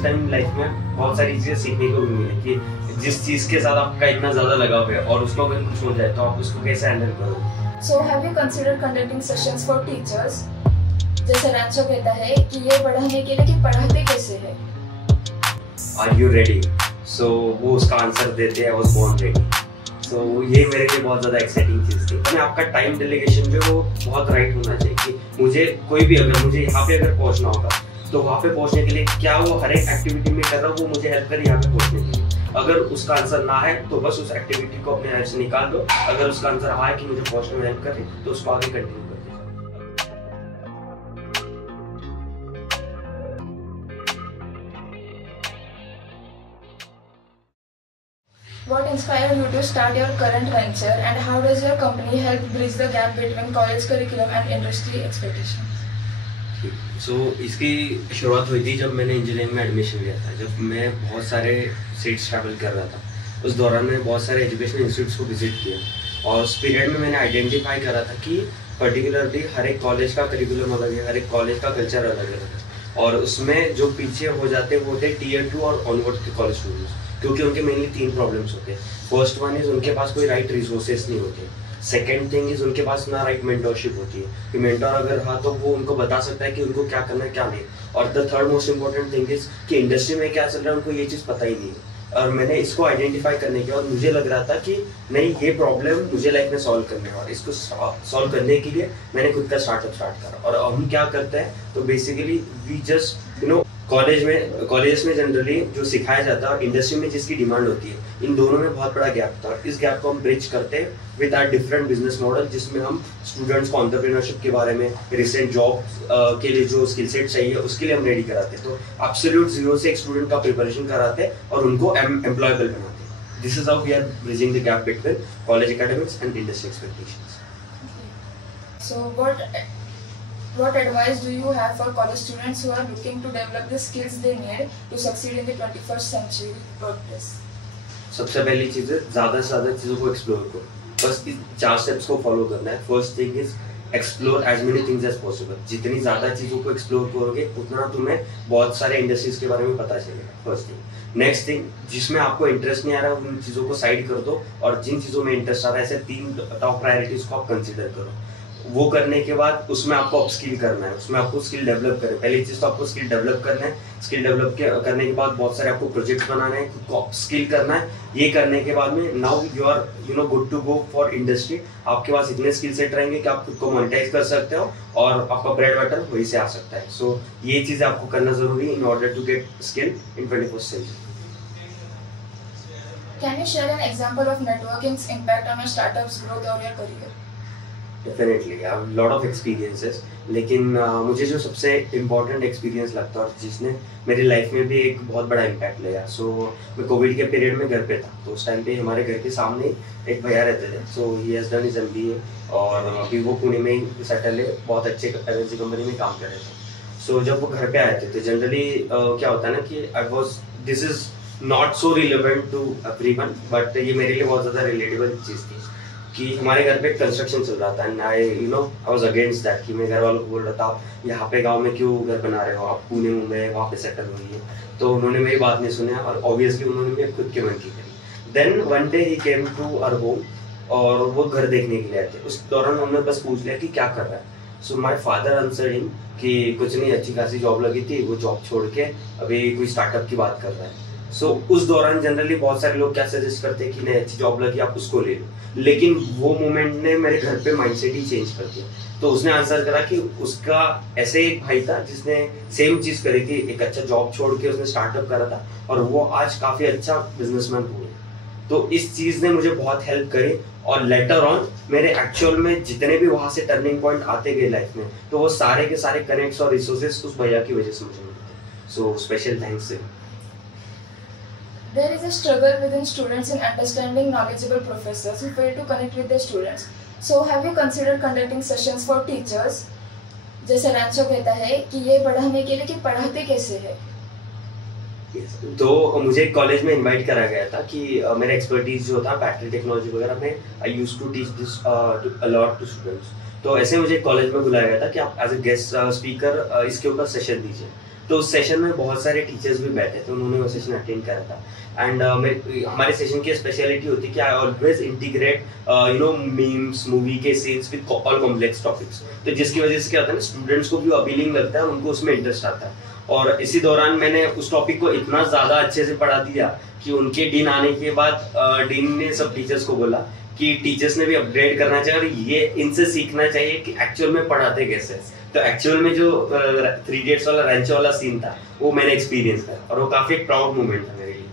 उस time life में बहुत सारी चीजें सीखने को भी मिली कि जिस चीज के साथ आपका इतना ज्यादा लगाव है और उसको अगर कुछ हो जाए तो आप उसको कैसे हैंडल करोगे। So have you considered conducting sessions for teachers? जैसे रैंचो कहता है कि ये पढ़ाने के लिए कि पढ़ाते कैसे है। Are you ready? सो वो उसका आंसर देते हैं, वाज बोर्न रेडी। सो ये मेरे लिए बहुत ज़्यादा एक्साइटिंग चीज़ थी। मैंने आपका टाइम डेलीगेशन जो वो बहुत राइट होना चाहिए कि मुझे कोई भी अगर मुझे यहाँ पे अगर पहुँचना होगा तो वहाँ पे पहुँचने के लिए क्या वो हर एक एक्टिविटी में कर रहा हूँ वो मुझे हेल्प करे यहाँ पे पहुँचने के लिए। अगर उसका आंसर ना है तो बस उस एक्टिविटी को अपने लाइफ से निकाल दो। अगर उसका आंसर हाँ है कि मुझे पहुँचने में हेल्प करे तो उसको आगे कंटिन्यू कर दो। What inspired you to start your current venture and how does your company help bridge the gap between college curriculum and industry expectations? सो इसकी शुरुआत हुई थी जब मैंने इंजीनियरिंग में एडमिशन लिया था। जब मैं बहुत सारे स्टेट्स ट्रैवल कर रहा था उस दौरान मैंने बहुत सारे एजुकेशनल इंस्टीट्यूट्स को विजिट किया और उस पीरियड में मैंने आइडेंटिफाई करा था कि पर्टिकुलरली हर एक कॉलेज का करिकुलम अलग है, हर एक कॉलेज का कल्चर अलग है और उसमें जो पीछे हो जाते हैं वो होते टियर 2 और ऑनवर्ड के कॉलेज स्टूडेंट्स, क्योंकि उनके मेनली 3 प्रॉब्लम्स होते हैं। फर्स्ट वन इज उनके पास कोई राइट रिसोर्सेस नहीं होते। सेकेंड थिंग इज उनके पास ना राइट मेंटरशिप होती है कि मेंटर अगर हाँ तो वो उनको बता सकता है कि उनको क्या करना है क्या नहीं। और the third most important thing is कि इंडस्ट्री में क्या चल रहा है उनको ये चीज़ पता ही नहीं है। और मैंने इसको आइडेंटिफाई करने के बाद मुझे लग रहा था कि नहीं ये प्रॉब्लम मुझे लाइफ में सॉल्व करने और इसको सॉल्व करने के लिए मैंने खुद का स्टार्टअप स्टार्ट करा। और हम क्या करते हैं तो बेसिकली वी जस्ट कॉलेज में जनरली जो सिखाया जाता है और इंडस्ट्री में जिसकी डिमांड होती है इन दोनों में बहुत बड़ा गैप था। और इस गैप को हम ब्रिज करते हैं with our different business model जिसमें हम स्टूडेंट्स को एंटरप्रेन्योरशिप के बारे में, रिसेंट जॉब के लिए जो स्किल सेट चाहिए उसके लिए हम रेडी कराते हैं। तो एब्सोल्यूट जीरो से एक स्टूडेंट का प्रिपरेशन कराते हैं और उनको एम्प्लॉयबल बनाते हैं। This is how we are bridging the gap between college academics and industry expectations. So what advice do you have for college students who are looking to develop the skills they need to succeed in the 21st century workplace? सबसे पहली चीज़ है ज़्यादा से ज़्यादा चीज़ों को explore करो। बस इन 4 स्टेप्स को फॉलो करना है। First thing is explore as many things as possible. जितनी ज़्यादा चीज़ों को एक्सप्लोर करोगे उतना तुम्हें बहुत सारे इंडस्ट्रीज के बारे में पता चलेगा। First thing. नेक्स्ट थिंग, जिसमें आपको इंटरेस्ट नहीं आ रहा उन चीज़ों को साइड कर दो और जिन चीज़ों में इंटरेस्ट आ रहा है ऐसे 3 टॉप प्रायोरिटीज को आप कंसिडर करो। वो करने के बाद उसमें आपको अपस्किल करना है, उसमें आपको स्किल डेवलप करना है। पहली चीज़ तो आपको स्किल डेवलप करना है। स्किल डेवलप करने के बाद बहुत सारे आपको प्रोजेक्ट बनाने हैं, खुद को अपस्किल करना है। ये करने के बाद में now you are good to go for industry. आपके पास इतने स्किल सेट रहेंगे कि आप खुद को मोनेटाइज कर सकते हो और आपका ब्रेड बटर वहीं से आ सकता है। सो ये चीज़ें आपको करना जरूरी है in order to get skill in 21st century। Can you share an example of networking's impact on a startup's growth or your career? Definitely I have lot of experiences, लेकिन मुझे जो सबसे इम्पॉर्टेंट एक्सपीरियंस लगता है और जिसने मेरी life में भी एक बहुत बड़ा इम्पैक्ट लिया। सो मैं कोविड के पीरियड में घर पे था तो उस टाइम पे हमारे घर के सामने एक भैया रहते थे। So he has done his MBA और अभी वो पुणे में ही सेटल है, बहुत अच्छे MNC कंपनी में काम कर रहे थे। सो जब वो घर पे आए थे तो जनरली क्या होता है ना कि this is not so relevant to everyone but ये मेरे लिए बहुत ज़्यादा रिलेटेबल चीज़ थी कि हमारे घर पे कंस्ट्रक्शन चल रहा था and I was against that कि मैं घर वालों को बोल रहा था आप यहाँ पे गांव में क्यों घर बना रहे हो, आप पुणे में वहाँ पे सेटल हुई है। तो उन्होंने मेरी बात नहीं सुनी और ऑब्वियसली उन्होंने मेरे खुद के मन की करी। Then one day he came to our home और वो घर देखने के लिए आए थे। उस दौरान उन्होंने बस पूछ लिया कि क्या कर रहा है। सो माई फादर आंसर्ड हिम कि कुछ नहीं, अच्छी खासी जॉब लगी थी, वो जॉब छोड़ के अभी कोई स्टार्टअप की बात कर रहा है। सो उस दौरान जनरली बहुत सारे लोग क्या सजेस्ट करते हैं कि नहीं अच्छी जॉब लगी आप उसको ले लो, लेकिन वो मोमेंट ने मेरे घर पे माइंडसेट ही चेंज कर दिया। तो उसने आंसर करा कि उसका ऐसे एक भाई था जिसने सेम चीज करी थी, एक अच्छा जॉब छोड़ के उसने स्टार्टअप करा था और वो आज काफी अच्छा बिजनेसमैन हुआ। तो इस चीज ने मुझे बहुत हेल्प करी और लेटर ऑन मेरे एक्चुअल में जितने भी वहां से टर्निंग पॉइंट आते गए लाइफ में तो वो सारे के सारे कनेक्ट्स और रिसोर्सेस उस भैया की वजह से मुझे मिलते। So special thanks. There is a struggle within students in understanding knowledgeable professors who fail to connect with their students. So have you considered conducting sessions for teachers? जैसे रैंचो कहता है कि ये पढ़ाने के लिए कि पढ़ाते कैसे है। तो मुझे कॉलेज में इनवाइट करा गया था कि मेरा एक्सपर्टीज जो था बैटरी टेक्नोलॉजी वगैरह में I used to teach this a lot to students. तो ऐसे मुझे कॉलेज में बुलाया गया था कि आप एज ए गेस्ट स्पीकर इसके ऊपर सेशन दीजिए। तो उस सेशन में बहुत सारे टीचर्स भी बैठे थे, उन्होंने वो सेशन अटेंड करा था। एंड हमारे सेशन की स्पेशलिटी होती है कि I always integrate memes, movie के scenes with all complex topics, तो जिसकी वजह से क्या होता है ना, स्टूडेंट्स को भी अपीलिंग लगता है, उनको उसमें इंटरेस्ट आता है। और इसी दौरान मैंने उस टॉपिक को इतना ज़्यादा अच्छे से पढ़ा दिया कि उनके डीन आने के बाद डीन ने सब टीचर्स को बोला कि टीचर्स ने भी अपग्रेड करना चाहिए और ये इनसे सीखना चाहिए कि एक्चुअल में पढ़ाते कैसे। तो एक्चुअल में जो 3 इडियट्स वाला रैंचो वाला सीन था वो मैंने एक्सपीरियंस करा और वो काफ़ी प्राउड मोमेंट था मेरे लिए।